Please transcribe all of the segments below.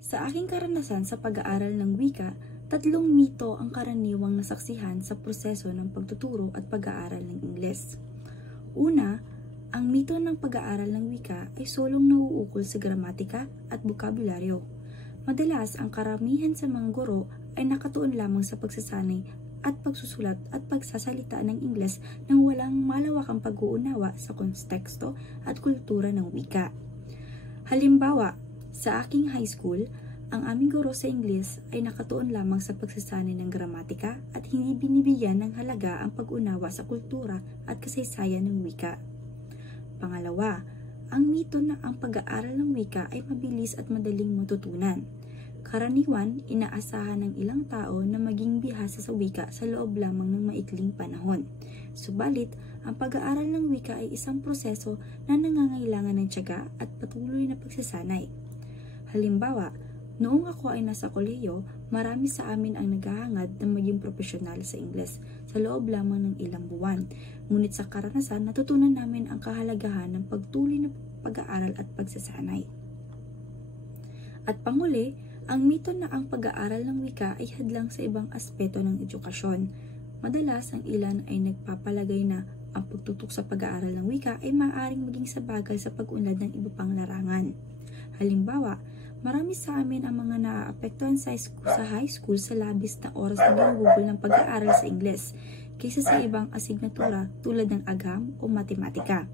Sa aking karanasan sa pag-aaral ng wika, tatlong mito ang karaniwang nasaksihan sa proseso ng pagtuturo at pag-aaral ng Ingles. Una, ang mito ng pag-aaral ng wika ay solong nauukol sa gramatika at bokabularyo. Madalas, ang karamihan sa mga guro ay nakatuon lamang sa pagsasanay at pagsusulat at pagsasalita ng Ingles nang walang malawakang pag-uunawa sa konteksto at kultura ng wika. Halimbawa, sa aking high school, ang aming guro sa Ingles ay nakatuon lamang sa pagsasanay ng gramatika at hindi binibigyan ng halaga ang pag-unawa sa kultura at kasaysayan ng wika. Pangalawa, ang mito na ang pag-aaral ng wika ay mabilis at madaling matutunan. Karaniwan, inaasahan ng ilang tao na maging bihasa sa wika sa loob lamang ng maikling panahon. Subalit, ang pag-aaral ng wika ay isang proseso na nangangailangan ng tiyaga at patuloy na pagsasanay. Halimbawa, noong ako ay nasa kolehiyo, marami sa amin ang naghahangad na maging profesional sa Ingles sa loob lamang ng ilang buwan. Ngunit sa karanasan, natutunan namin ang kahalagahan ng pagtuloy na pag-aaral at pagsasanay. At panghuli, ang mito na ang pag-aaral ng wika ay hadlang sa ibang aspeto ng edukasyon. Madalas, ang ilan ay nagpapalagay na ang pagtutok sa pag-aaral ng wika ay maaaring maging sabagal sa pag-unlad ng iba pang larangan. Halimbawa, marami sa amin ang mga naaapektuhan sa high school sa labis na oras na ginugugol ng pag-aaral sa Ingles kaysa sa ibang asignatura tulad ng agam o matematika.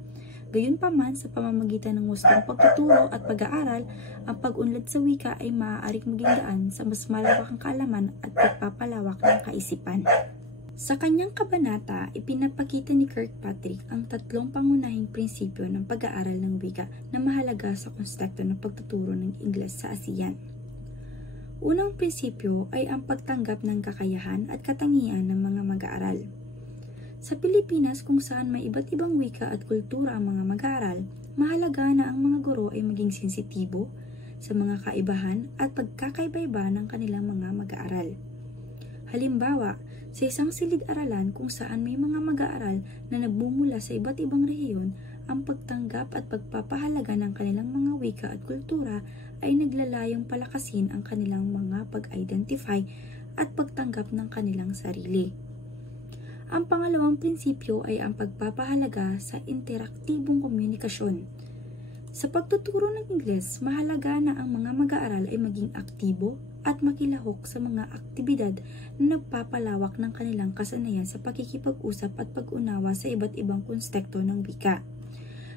Gayunpaman, sa pamamagitan ng hustong pagtuturo at pag-aaral, ang pag-unlad sa wika ay maaaring maging daan sa mas malawakang kaalaman at pagpapalawak ng kaisipan. Sa kanyang kabanata, ipinapakita ni Kirkpatrick ang tatlong pangunahing prinsipyo ng pag-aaral ng wika na mahalaga sa konteksto ng pagtuturo ng Ingles sa ASEAN. Unang prinsipyo ay ang pagtanggap ng kakayahan at katangian ng mga mag-aaral. Sa Pilipinas, kung saan may iba't ibang wika at kultura ang mga mag-aaral, mahalaga na ang mga guro ay maging sensitibo sa mga kaibahan at pagkakaiba-iba ng kanilang mga mag-aaral. Halimbawa, sa isang silid-aralan kung saan may mga mag-aaral na nagbumula sa iba't ibang rehiyon, ang pagtanggap at pagpapahalaga ng kanilang mga wika at kultura ay naglalayong palakasin ang kanilang mga pag-identify at pagtanggap ng kanilang sarili. Ang pangalawang prinsipyo ay ang pagpapahalaga sa interaktibong komunikasyon. Sa pagtuturo ng Ingles, mahalaga na ang mga mag-aaral ay maging aktibo at makilahok sa mga aktibidad na nagpapalawak ng kanilang kasanayan sa pakikipag-usap at pag-unawa sa iba't ibang konteksto ng wika.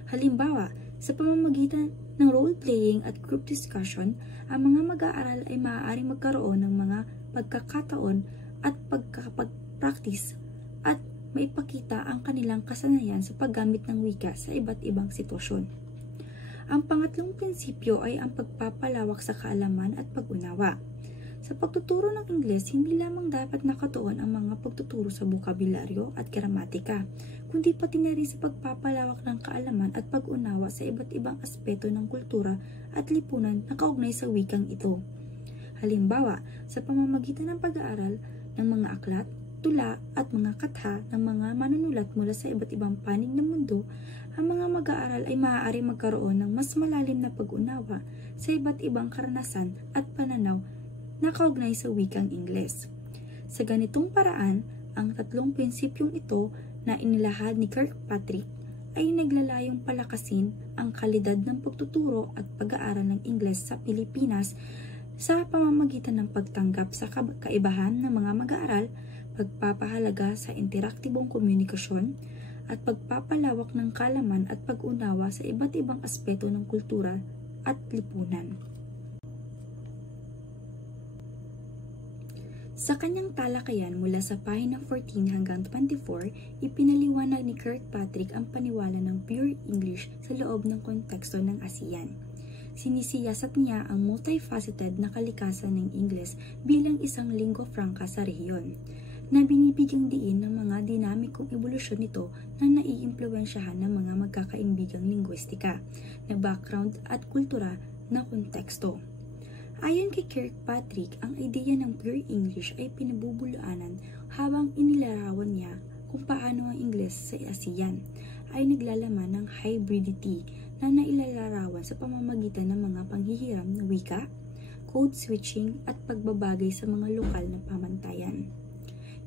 Halimbawa, sa pamamagitan ng role-playing at group discussion, ang mga mag-aaral ay maaaring magkaroon ng mga pagkakataon at pagkakapag-practice at maipakita ang kanilang kasanayan sa paggamit ng wika sa iba't ibang sitwasyon. Ang pangatlong prinsipyo ay ang pagpapalawak sa kaalaman at pag-unawa. Sa pagtuturo ng Ingles, hindi lamang dapat nakatuon ang mga pagtuturo sa bokabularyo at gramatika, kundi pati na rin sa pagpapalawak ng kaalaman at pag-unawa sa iba't ibang aspeto ng kultura at lipunan na kaugnay sa wikang ito. Halimbawa, sa pamamagitan ng pag-aaral ng mga aklat, tula at mga katha ng mga manunulat mula sa iba't ibang panig ng mundo, ang mga mag-aaral ay maaari magkaroon ng mas malalim na pag-unawa sa iba't ibang karanasan at pananaw na kaugnay sa wikang Ingles. Sa ganitong paraan, ang tatlong prinsipyong ito na inilahad ni Kirkpatrick ay naglalayong palakasin ang kalidad ng pagtuturo at pag-aaral ng Ingles sa Pilipinas sa pamamagitan ng pagtanggap sa kaibahan ng mga mag-aaral, pagpapahalaga sa interaktibong komunikasyon, at pagpapalawak ng kaalaman at pag-unawa sa iba't ibang aspeto ng kultura at lipunan. Sa kanyang talakayan mula sa pahina 14 hanggang 24, ipinaliwanag ni Kirkpatrick ang paniwala ng pure English sa loob ng konteksto ng ASEAN. Sinisiyasat niya ang multifaceted na kalikasan ng Ingles bilang isang lingua franca sa rehiyon, na binibigyang diin ng mga dinamikong ebolusyon nito na naiimpluwensyahan ng mga magkakaimbigang lingwistika, na background at kultura na konteksto. Ayon kay Kirkpatrick, ang ideya ng pure English ay pinabubulaanan habang inilarawan niya kung paano ang Ingles sa ASEAN ay naglalaman ng hybridity na nailalarawan sa pamamagitan ng mga panghihiram ng wika, code switching at pagbabagay sa mga lokal na pamantayan.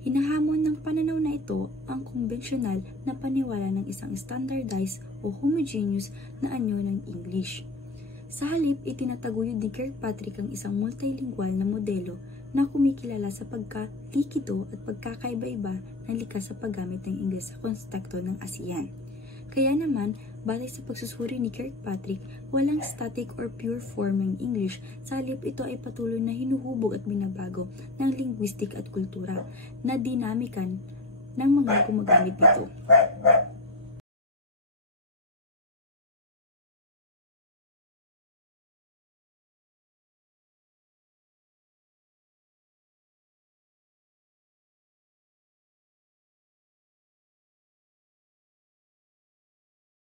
Hinahamon ng pananaw na ito ang konbensyonal na paniwala ng isang standardized o homogeneous na anyo ng English. Sa halip, itinataguyod ni Kirkpatrick ang isang multilingual na modelo na kumikilala sa pagkalikido at pagkakaiba-iba ng likas sa paggamit ng Ingles sa konteksto ng ASEAN. Kaya naman, batay sa pagsusuri ni Kirkpatrick, walang static or pure form ng English, sa halip ito ay patuloy na hinuhubog at binabago ng linguistic at kultura na dinamikan ng mga gumagamit nito.